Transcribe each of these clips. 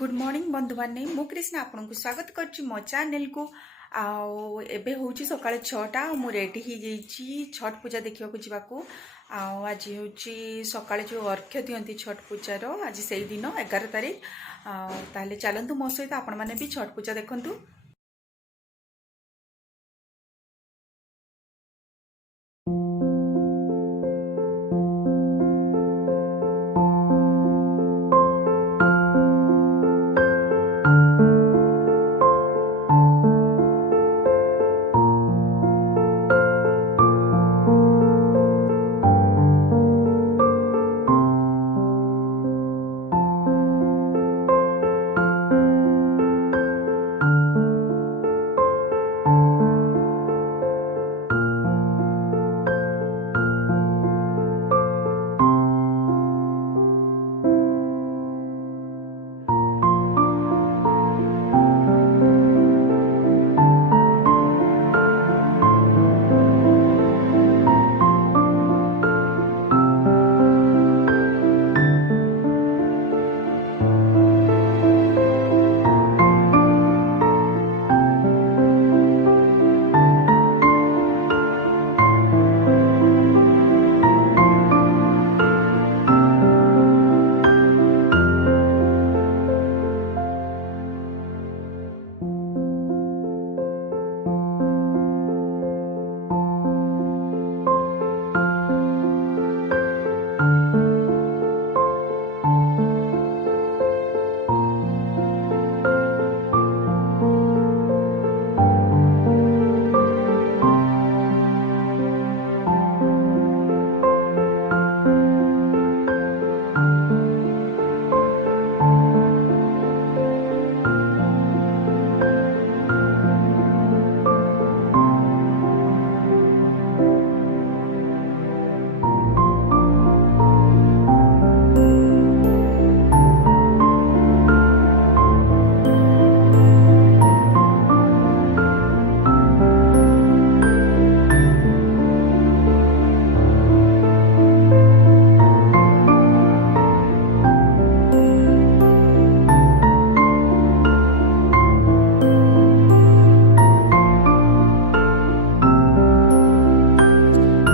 Good morning बंधु मैंने मु कृष्णा आपन को स्वागत कर मो चैनल को आबे हूँ सका 6टा मु रेडी हो जाइए छठ पूजा देखा जावाक आज हूँ सका जो अर्घ्य दिखती छठ पूजार आज से दिन 11 तारीख ताले चलतु मो सहित आपण मैंने भी छठ पूजा देखु।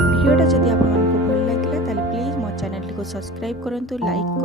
वीडियोटा जदि आपको भल लगे प्लीज मो चैनल को सब्सक्राइब करूँ, लाइक